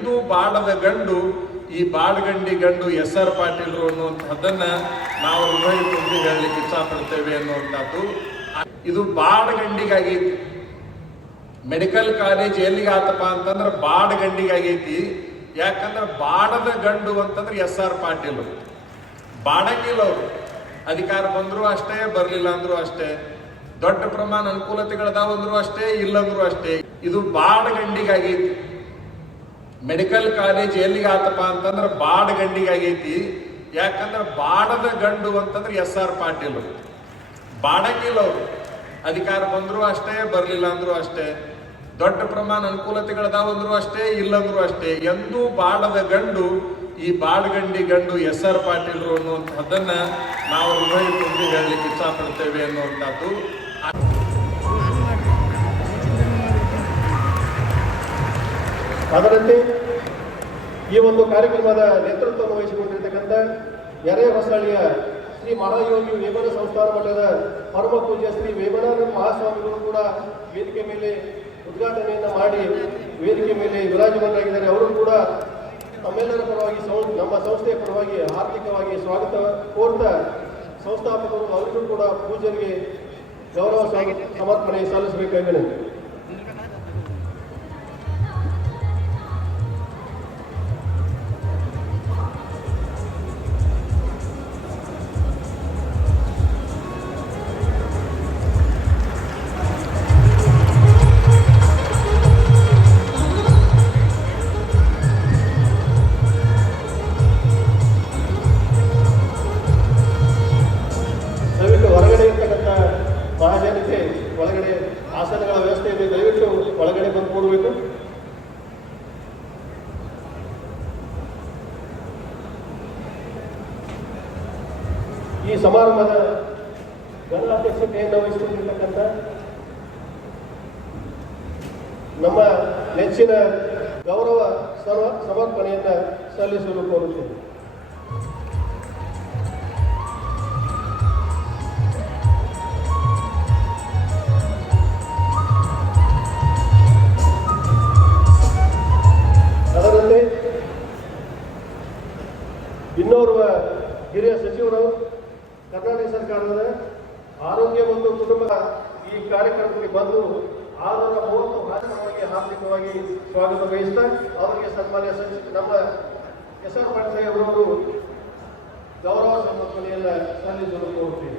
ಎಂದೂ ಬಾಡದ ಗಂಡು ಈ ಬಾಡಗಂಡಿ ಗಂಡು ಎಸ್ ಆರ್ ಪಾಟೀಲ್ರು ಅನ್ನುವಂಥದ್ದನ್ನ ನಾವು ಹೃದಯ ತುಂಬಿ ಹೇಳಲಿಕ್ಕೆ ಇಷ್ಟಪಡ್ತೇವೆ ಅನ್ನುವಂಥದ್ದು. ಇದು ಬಾಡಗಂಡಿಗಾಗೈತಿ. ಮೆಡಿಕಲ್ ಕಾಲೇಜ್ ಎಲ್ಲಿಗಾತಪ್ಪ ಅಂತಂದ್ರೆ ಬಾಡಗಂಡಿಗಾಗೈತಿ. ಯಾಕಂದ್ರೆ ಬಾಡದ ಗಂಡು ಅಂತಂದ್ರೆ ಎಸ್ ಆರ್ ಪಾಟೀಲ್. ಬಾಡಂಗಿಲ್ಲ ಅವರು, ಅಧಿಕಾರ ಬಂದ್ರು ಅಷ್ಟೇ, ಬರ್ಲಿಲ್ಲ ಅಂದ್ರು ಅಷ್ಟೇ, ದೊಡ್ಡ ಪ್ರಮಾಣ ಅನುಕೂಲತೆಗಳದಾವಂದ್ರು ಅಷ್ಟೇ, ಇಲ್ಲಂದ್ರು ಅಷ್ಟೇ. ಇದು ಬಾಡಗಂಡಿಗಾಗೈತಿ. ಮೆಡಿಕಲ್ ಕಾಲೇಜ್ ಎಲ್ಲಿಗಾತಪ್ಪ ಅಂತಂದ್ರೆ ಬಾಡಗಂಡಿಗಾಗೈತಿ. ಯಾಕಂದ್ರೆ ಬಾಡದ ಗಂಡು ಅಂತಂದ್ರೆ ಎಸ್ ಆರ್ ಪಾಟೀಲ್. ಬಾಡಂಗಿಲ್ಲ ಅವರು, ಅಧಿಕಾರ ಬಂದ್ರು ಅಷ್ಟೇ, ಬರ್ಲಿಲ್ಲ ಅಂದ್ರು ಅಷ್ಟೇ, ದೊಡ್ಡ ಪ್ರಮಾಣ ಅನುಕೂಲತೆಗಳದಾವಂದ್ರು ಅಷ್ಟೇ, ಇಲ್ಲಂದ್ರು ಅಷ್ಟೇ. ಎಂದೂ ಬಾಡದ ಗಂಡು ಈ ಬಾಡಗಂಡಿ ಗಂಡು ಎಸ್ ಆರ್ ಪಾಟೀಲ್ರು ಅನ್ನುವಂಥದ್ದನ್ನ ನಾವು ಹೃದಯ ತುಂಬಿ ಹೇಳಲಿಕ್ಕೆ ಇಷ್ಟಪಡ್ತೇವೆ ಅನ್ನುವಂಥದ್ದು. ಅದರಂತೆ ಈ ಒಂದು ಕಾರ್ಯಕ್ರಮದ ನೇತೃತ್ವವನ್ನು ವಹಿಸಿಕೊಂಡಿರ್ತಕ್ಕಂಥ ಯರೇಹೊಸಳ್ಳಿಯ ಶ್ರೀ ಮಹಾಯೋಗಿ ವೇಮನ ಸಂಸ್ಥಾನ ಮಠದ ಪರಮ ಪೂಜ್ಯ ಶ್ರೀ ವೇಮನಾನಂದ ಮಹಾಸ್ವಾಮಿಗಳು ಕೂಡ ವೇದಿಕೆ ಮೇಲೆ ಉದ್ಘಾಟನೆಯನ್ನು ಮಾಡಿ ವೇದಿಕೆ ಮೇಲೆ ವಿರಾಜಮಾನರಾಗಿದ್ದಾರೆ. ಅವರು ಕೂಡ ತಮ್ಮೆಲ್ಲರ ಪರವಾಗಿ ನಮ್ಮ ಸಂಸ್ಥೆಯ ಪರವಾಗಿ ಆರ್ಥಿಕವಾಗಿ ಸ್ವಾಗತ ಕೋರ್ತಾ ಸಂಸ್ಥಾಪಕರು ಅವರಿಗೂ ಕೂಡ ಪೂಜೆಗೆ ಗೌರವ ಸಮರ್ಪಣೆ ಸಲ್ಲಿಸಬೇಕಾಗಿದೆ. ಮಹಾಜನತೆ ಒಳಗಡೆ ಆಸನಗಳ ವ್ಯವಸ್ಥೆ ಇದೆ, ದಯವಿಟ್ಟು ಒಳಗಡೆ ಬಂದು ಕೂಡಬೇಕು. ಈ ಸಮಾರಂಭದ ಘನ ಅಧ್ಯಕ್ಷತೆಯನ್ನು ವಹಿಸಿಕೊಂಡಿರ್ತಕ್ಕಂಥ ನಮ್ಮ ನೆಚ್ಚಿನ ಗೌರವ ಸಮರ್ಪಣೆಯನ್ನು ಸಲ್ಲಿಸಲು ಕೋರುತ್ತೇನೆ. ಇನ್ನೋರ್ವ ಹಿರಿಯ ಸಚಿವರು ಕರ್ನಾಟಕ ಸರ್ಕಾರದ ಆರೋಗ್ಯ ಮತ್ತು ಕುಟುಂಬ ಈ ಕಾರ್ಯಕ್ರಮಕ್ಕೆ ಬಂದು 630 ಕಾರ್ಯಕ್ರಮಕ್ಕೆ ಹಾರ್ದಿಕವಾಗಿ ಸ್ವಾಗತ ಬಯಸ್ತಾ ಅವರಿಗೆ ಸನ್ಮಾನ್ಯ ನಮ್ಮ ಎಸ್ ಆರ್ ಪಾಟೀಲ್ ಅವರವರು ಗೌರವ ಸಮರ್ಪಣೆಯನ್ನು ಸಲ್ಲಿಸಲು ಕೋರುತ್ತೇವೆ.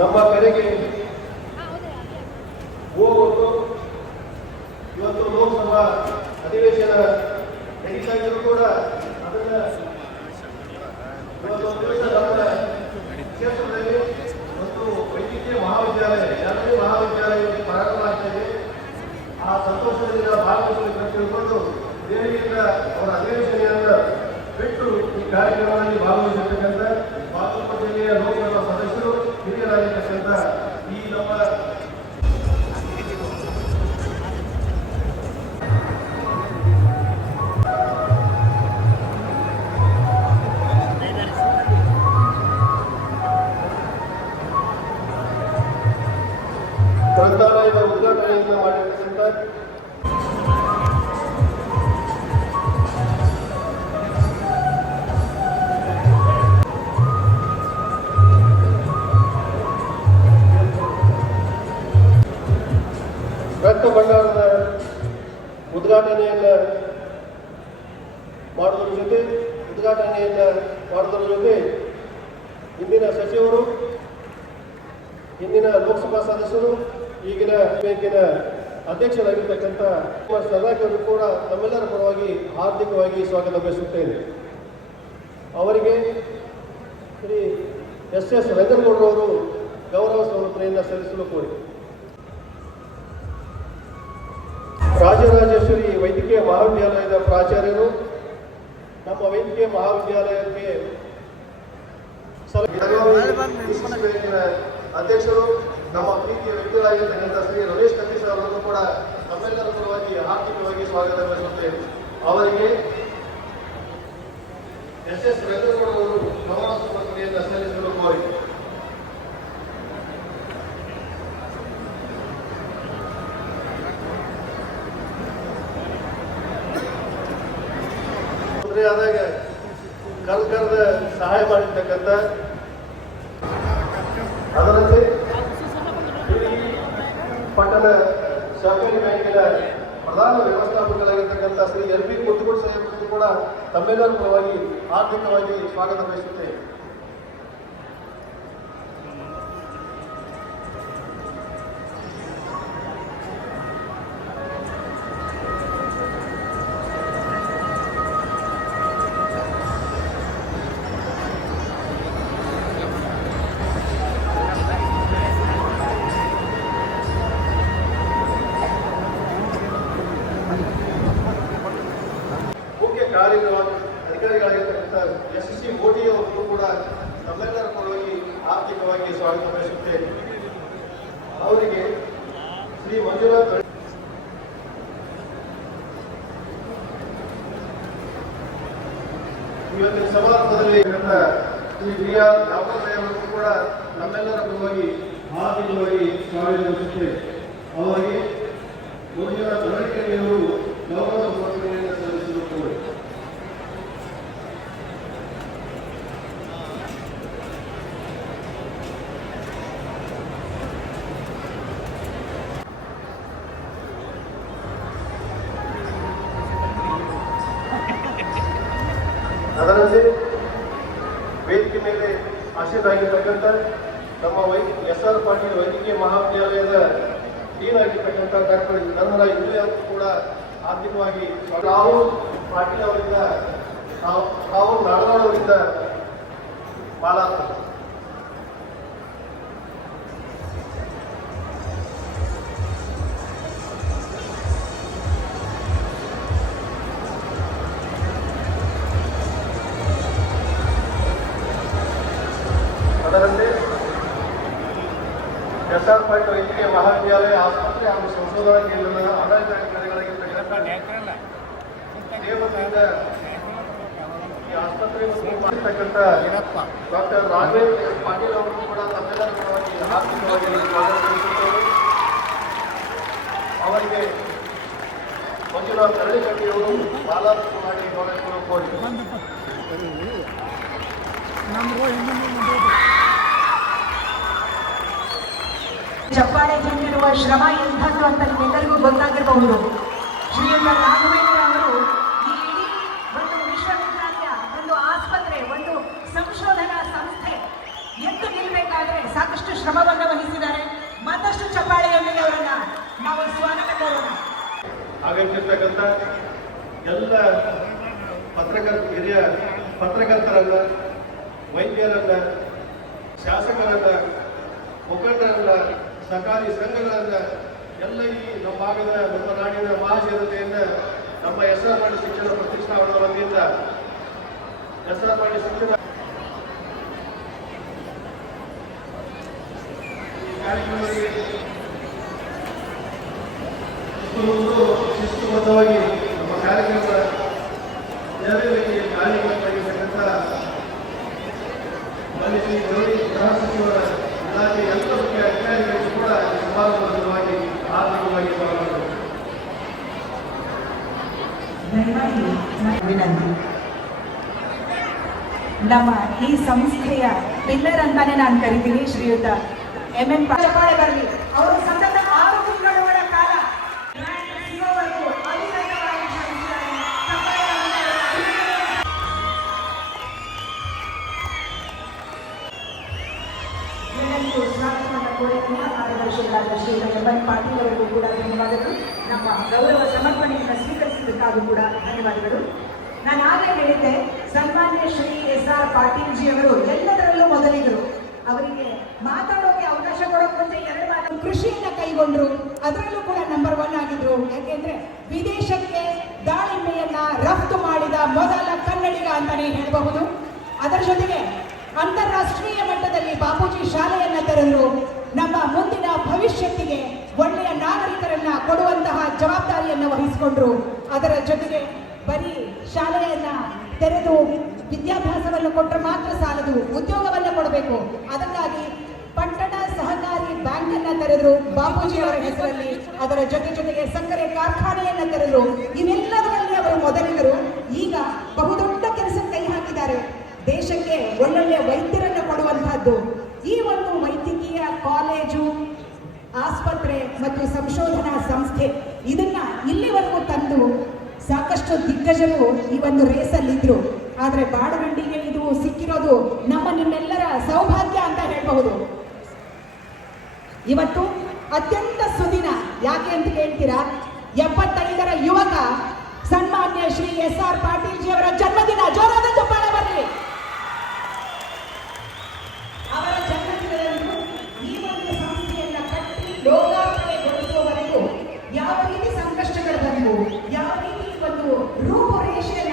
ನಮ್ಮ ಕರೆಗೆ ಹೋಗೋದು ಇವತ್ತು ಲೋಕಸಭಾ ಅಧಿವೇಶನ ನಡೀತಾ ಇದ್ದರೂ ಕೂಡ ಅದನ್ನು ಇವತ್ತು ದಿವಸ ನಮ್ಮ ಕ್ಷೇತ್ರದಲ್ಲಿ ಮತ್ತು ವೈದ್ಯಕೀಯ ಮಹಾವಿದ್ಯಾಲಯ ಎರಡನೇ ಮಹಾವಿದ್ಯಾಲಯಕ್ಕೆ ಪ್ರಾರಂಭ ಆಗ್ತಾ ಇದೆ. ಆ ಸಂತೋಷದಿಂದ ಭಾಗವಹಿಸಲು ತಿಳ್ಕೊಂಡು ದೇವಿಯಿಂದ ಅವರ ಅಧಿವೇಶನೆಯನ್ನು ಬಿಟ್ಟು ಈ ಕಾರ್ಯಕ್ರಮದಲ್ಲಿ ಭಾಗವಹಿಸಿರ್ತಕ್ಕಂಥ ಬಾಗಲಕೋಟೆ ಜಿಲ್ಲೆಯ ಲೋಕಸಭಾ ಸದಸ್ಯರು ಹಿರಿಯರಾಗಿರ್ತಕ್ಕಂಥ ಈ ನಮ್ಮ ಗ್ರಂಥಾಲಯದ ಉದ್ಘಾಟನೆಯಿಂದ ಮಾಡಿರ್ತಕ್ಕಂಥ ರಕ್ತ ಭಂಡಾರದ ಉದ್ಘಾಟನೆಯನ್ನು ಮಾಡುವುದರ ಜೊತೆ ಇಂದಿನ ಸಚಿವರು, ಇಂದಿನ ಲೋಕಸಭಾ ಸದಸ್ಯರು, ಈಗಿನ ಬ್ಯಾಂಕಿನ ಅಧ್ಯಕ್ಷರಾಗಿರ್ತಕ್ಕಂಥ ಸದಾಕರ್ ಕೂಡ ತಮ್ಮೆಲ್ಲರ ಪರವಾಗಿ ಹಾರ್ದಿಕವಾಗಿ ಸ್ವಾಗತ ಬಯಸುತ್ತೇನೆ. ಅವರಿಗೆ ಶ್ರೀ ಎಸ್ ರಂಗನಗೌಡರವರು ಗೌರವ ಸಮರ್ಪಣೆಯನ್ನು ಸಲ್ಲಿಸಲು ಕೋರಿ ರಾಜರಾಜೇಶ್ವರಿ ವೈದ್ಯಕೀಯ ಮಹಾವಿದ್ಯಾಲಯದ ಪ್ರಾಚಾರ್ಯರು ನಮ್ಮ ವೈದ್ಯಕೀಯ ಮಹಾವಿದ್ಯಾಲಯಕ್ಕೆ ಅಧ್ಯಕ್ಷರು ನಮ್ಮ ಪ್ರೀತಿಯ ವ್ಯಕ್ತಿಗಳಾಗಿರ್ತಕ್ಕಂಥ ಶ್ರೀ ರಮೇಶ್ ಕತ್ತೀಸ್ ಅವರನ್ನು ಕೂಡ ನಮ್ಮೆಲ್ಲರ ಪರವಾಗಿ ಆರ್ಥಿಕವಾಗಿ ಸ್ವಾಗತ ಬಯಸುತ್ತೇವೆ. ಅವರಿಗೆ SS ವೆಂಕಟಗೌಡ ಅವರು ಗೌರವ ಸಮರ್ಪಣೆಯನ್ನು ಸಲ್ಲಿಸಲು ಕೋರಿ ಆದಾಗ ಕರ್ಕರದ ಸಹಾಯ ಮಾಡಿರ್ತಕ್ಕಂಥ ಅದರಂತೆ ಪಟ್ಟಣ ಸಹಕಾರಿ ಬ್ಯಾಂಕಿನ ಪ್ರಧಾನ ವ್ಯವಸ್ಥಾಪಕರಾಗಿರ್ತಕ್ಕಂಥ ಶ್ರೀ LB ಮುತ್ತುಗೋಡು ಸಾಹೇಬರು ಕೂಡ ತಮ್ಮೆಲ್ಲರ ಪರವಾಗಿ ಆರ್ಥಿಕವಾಗಿ ಸ್ವಾಗತ ಬಯಸುತ್ತೇವೆ. ಅಧಿಕಾರಿಗಳಾಗಿರ್ತಕ್ಕಂಥ SC ಮೋದಿ ಅವರನ್ನು ಕೂಡ ನಮ್ಮೆಲ್ಲರ ಪರವಾಗಿ ಆರ್ಥಿಕವಾಗಿ ಸ್ವಾಗತ ಬಯಸುತ್ತೇವೆ. ಅವರಿಗೆ ಶ್ರೀ ಮಂಜುನಾಥ್ ಇವತ್ತಿನ ಸಮಾರಂಭದಲ್ಲಿ ಶ್ರೀ BR ಅವರನ್ನು ಕೂಡ ನಮ್ಮೆಲ್ಲರ ಪರವಾಗಿ ಆರ್ಥಿಕವಾಗಿ ಸ್ವಾಗತ ಬಯಸುತ್ತೇವೆ. ಅವರಿಗೆ ಮಂಜುನಾಥ್ ಅವರು ಗೌರವ ಸಮರ್ಪಣೆಯನ್ನು ಸಲ್ಲಿಸಲು ಕೋರಿ ಅದರಂತೆ ವೇದಿಕೆ ಮೇಲೆ ಆಶೀರ್ವಾಗಿರ್ತಕ್ಕಂಥ ನಮ್ಮ SR ಪಾಟೀಲ್ ವೈದ್ಯಕೀಯ ಮಹಾವಿದ್ಯಾಲಯದ ಡೀನ್ ಆಗಿರ್ತಕ್ಕಂಥ ಡಾಕ್ಟರ್ ಧನರಾಜ್ ಅವರು ಕೂಡ ಆರ್ಥಿಕವಾಗಿ ರಾಹುಲ್ ಪಾಟೀಲ್ ಅವರಿಂದ ರಾಹುಲ್ ನಾಡನಾಳ್ ಅವರಿಂದ ಮಾಲಾರ್ಪಣೆ. ಅದರಂತೆ SR ಪಾಟೀಲ್ ವೈದ್ಯಕೀಯ ಮಹಾವಿದ್ಯಾಲಯ ಆಸ್ಪತ್ರೆ ಹಾಗೂ ಸಂಶೋಧನಾ ಕೇಂದ್ರದ ಆಡಳಿತಾಧಿಕಾರಿಗಳಾಗಿರ್ತಕ್ಕಂಥ ದೇವರಿಂದ ಈ ಆಸ್ಪತ್ರೆ ಮಾಡಿರ್ತಕ್ಕಂಥ ಡಾಕ್ಟರ್ ರಾಘವೇಂದ್ರ ಪಾಟೀಲ್ ಅವರನ್ನು ಕೂಡ ತಮ್ಮೆಲ್ಲರ ಪರವಾಗಿ ಆರ್ಥಿಕವಾಗಿ ಸ್ವಾಗತಿಸುತ್ತೇವೆ. ಅವರಿಗೆ ಮಂಜುನಾಥ್ ತರಳಿಕಟ್ಟಿಯವರು ಮಾಲಾರ್ಪಣೆ ಮಾಡಿ ಗೌರವಿಸಲು ಕೋರಿ ಚಪ್ಪಾಳೆ ಹಿಂದಿರುವ ಶ್ರಮ ಎಂಥದ್ದು ಅಂತ ನಿಮ್ಮೆಲ್ಲರಿಗೂ ಗೊತ್ತಾಗಿರಬಹುದು. ಶ್ರೀಯುತ ರಾಘವೇಂದ್ರ ಅವರು ಈ ಇಡೀ ಒಂದು ವಿಶ್ವವಿದ್ಯಾಲಯ, ಒಂದು ಆಸ್ಪತ್ರೆ, ಒಂದು ಸಂಶೋಧನಾ ಸಂಸ್ಥೆ ಎದ್ದು ನಿಲ್ಲಬೇಕಾದ್ರೆ ಸಾಕಷ್ಟು ಶ್ರಮವನ್ನು ವಹಿಸಿದ್ದಾರೆ. ಮತ್ತಷ್ಟು ಚಪ್ಪಾಳೆಯೊಂದಿಗೆ ಅವರನ್ನ ನಾವು ಸ್ವಾಗತ ಕೋರೋಣ. ಆಗಮಿಸಿರ್ತಕ್ಕಂಥ ಎಲ್ಲ ಹಿರಿಯ ಪತ್ರಕರ್ತರನ್ನ, ವೈದ್ಯರನ್ನ, ಶಾಸಕರನ್ನ, ಮುಖಂಡರನ್ನ, ಸಹಕಾರಿ ಸಂಘಗಳನ್ನ, ಎಲ್ಲ ಈ ನಮ್ಮ ಭಾಗದ ನಮ್ಮ ನಾಡಿನ ಮಹಾಜನತೆಯನ್ನ ನಮ್ಮ SR ಪಾಟೀಲ್ ಶಿಕ್ಷಣ ಪ್ರತಿಷ್ಠಾನದ ವತಿಯಿಂದ SR ಪಾಟೀಲ್ ಶಿಕ್ಷಣ ಕಾರ್ಯಕ್ರಮಗಳಿಗೆ ಶಿಸ್ತುಬದ್ಧವಾಗಿ ನಮ್ಮ ಕಾರ್ಯಕ್ರಮ ನೆರವೇರಿಕೆ ಕಾರ್ಯಕ್ರಮವಾಗಿರ್ತಕ್ಕಂಥ ಮಾನ್ಯ ಶ್ರೀ ಗೃಹ ಸಚಿವರ ಇಲಾಖೆ ಎಲ್ಲ ಮುಖ್ಯ ಅಧಿಕಾರಿಗಳು ಕೂಡ ಸಮಾರಂಭವಾಗಿ ಆರ್ಥಿಕವಾಗಿ ವಿನಂತಿ. ನಮ್ಮ ಈ ಸಂಸ್ಥೆಯ ಪಿಲ್ಲರ್ ಅಂತಾನೆ ನಾನು ಕರಿತೀನಿ ಶ್ರೀಯುತ MM ಚಪ್ಪಾಳೆ ಬರಲಿ. ಅವರು ಸತತ 6 ತಿಂಗಳ ಕಾಲ ಕಾರ್ಯದರ್ಶಿಗಳಾದ ಶ್ರೀಯುತ MN ಪಾಟೀಲ್ ಅವರಿಗೂ ಕೂಡ ಧನ್ಯವಾದಗಳು. ನಮ್ಮ ಗೌರವ ಸಮರ್ಪಣೆಯನ್ನು ಸ್ವೀಕರಿಸಿದ್ದಕ್ಕಾಗೂ ಕೂಡ ಧನ್ಯವಾದಗಳು. ನಾನು ಆಗಲೇ ಹೇಳಿದ್ದೆ, ಸನ್ಮಾನ್ಯ ಶ್ರೀ SR ಪಾಟೀಲ್ ಜಿ ಅವರು ಎಲ್ಲದರಲ್ಲೂ ಮೊದಲಿಗರು. ಅವರಿಗೆ ಮಾತಾಡೋಕೆ ಅವಕಾಶ ಕೊಡೋಕೆ ಮುಂಚೆ 2 ಮಾತು ಕೃಷಿಯನ್ನ ಕೈಗೊಂಡ್ರು, ಅದರಲ್ಲೂ ಕೂಡ ನಂಬರ್ 1 ಆಗಿದ್ರು. ಯಾಕೆಂದ್ರೆ ವಿದೇಶಕ್ಕೆ ದಾಳಿಂಬೆಯನ್ನ ರಫ್ತು ಮಾಡಿದ ಮೊದಲ ಕನ್ನಡಿಗ ಅಂತಾನೆ ಹೇಳಬಹುದು. ಅದರ ಜೊತೆಗೆ ಅಂತಾರಾಷ್ಟ್ರೀಯ ಮಟ್ಟದಲ್ಲಿ ಬಾಪೂಜಿ ಶಾಲೆಯನ್ನ ತೆರೆದ್ರು. ನಮ್ಮ ಮುಂದಿನ ಭವಿಷ್ಯತ್ತಿಗೆ ಒಳ್ಳೆಯ ನಾಗರಿಕರನ್ನ ಕೊಡುವಂತಹ ಜವಾಬ್ದಾರಿಯನ್ನು ವಹಿಸಿಕೊಂಡ್ರು. ಅದರ ಜೊತೆಗೆ ಬರೀ ಶಾಲೆಯನ್ನ ತೆರೆದು ವಿದ್ಯಾಭ್ಯಾಸವನ್ನು ಕೊಟ್ಟರೆ ಮಾತ್ರ ಸಾಲದು, ಉದ್ಯೋಗವನ್ನ ಕೊಡಬೇಕು. ಅದಕ್ಕಾಗಿ ಪಟ್ಟಣ ಸಹಕಾರಿ ಬ್ಯಾಂಕ್ ಅನ್ನ ತೆರೆದ್ರು ಬಾಪೂಜಿ ಅವರ ಹೆಸರಲ್ಲಿ. ಅದರ ಜೊತೆಗೆ ಸಕ್ಕರೆ ಕಾರ್ಖಾನೆಯನ್ನ ತೆರೆದ್ರು. ಇವೆಲ್ಲದರಲ್ಲಿ ಅವರು ಮೊದಲಿಗರು. ಈಗ ಬಹುದೊಡ್ಡ ಕೆಲಸಕ್ಕೆ ಕೈ ಹಾಕಿದ್ದಾರೆ. ದೇಶಕ್ಕೆ ಒಳ್ಳೊಳ್ಳೆ ವೈದ್ಯರನ್ನು ಕೊಡುವಂತಹದ್ದು. ಈ ಒಂದು ವೈದ್ಯಕೀಯ ಕಾಲೇಜು, ಆಸ್ಪತ್ರೆ ಮತ್ತು ಸಂಶೋಧನಾ ಸಂಸ್ಥೆ ಇದನ್ನ ಇಲ್ಲಿವರೆಗೂ ತಂದು ಸಾಕಷ್ಟು ದಿಗ್ಗಜರು ಈ ಒಂದು ರೇಸಲ್ಲಿದ್ರು. ಆದ್ರೆ ಬಾಡಗಂಡಿಗೆ ಇದು ಸಿಕ್ಕಿರೋದು ನಮ್ಮ ನಿಮ್ಮೆಲ್ಲರ ಸೌಭಾಗ್ಯ ಅಂತ ಹೇಳಬಹುದು. ಇವತ್ತು ಅತ್ಯಂತ ಸುದಿನ. ಯಾಕೆ ಅಂತ ಕೇಳ್ತೀರಾ? 75ರ ಯುವಕ ಸನ್ಮಾನ್ಯ ಶ್ರೀ SR ಪಾಟೀಲ್ ಜಿ ಅವರ ಜನ್ಮದಿನ. ಜೋರಾದ ಚಪ್ಪಾಳೆ ಬರಲಿ. ಅವರ ಜನ್ಮದಿನದಂದು ಈ ಒಂದು ಸಂಸ್ಥೆಯನ್ನ ಕಟ್ಟಿ ಲೋಕಾರ್ಪಣೆಗೊಳಿಸುವವರೆಗೂ ಯಾವ ರೀತಿ ಸಂಕಷ್ಟಗಳು ಬಂದವು, ಯಾವ ರೀತಿ ಒಂದು ರೂಪುರೇಷೆಯನ್ನ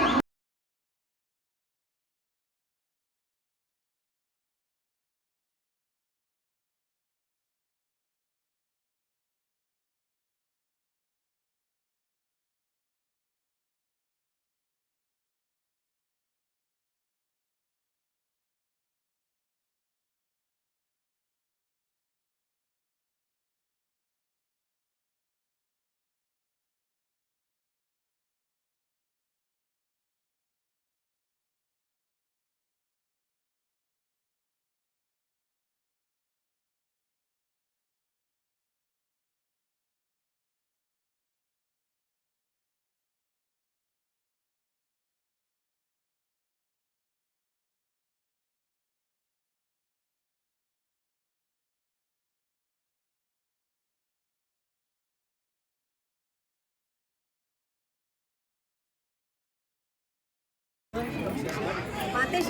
ಮಾತೇಶ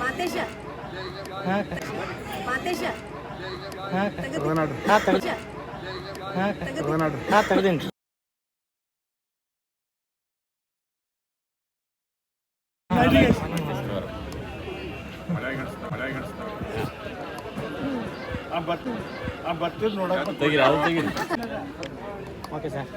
ಮಾತೇಶ ಮಾತೇಶ ತೆಗೆದೇನ್ರಿ ಬರ್ತೀವಿ ನೋಡಕ್ಕೆ. ತೆಗೀರಿ, ಅದು ತೆಗೀರಿ. Okay sir.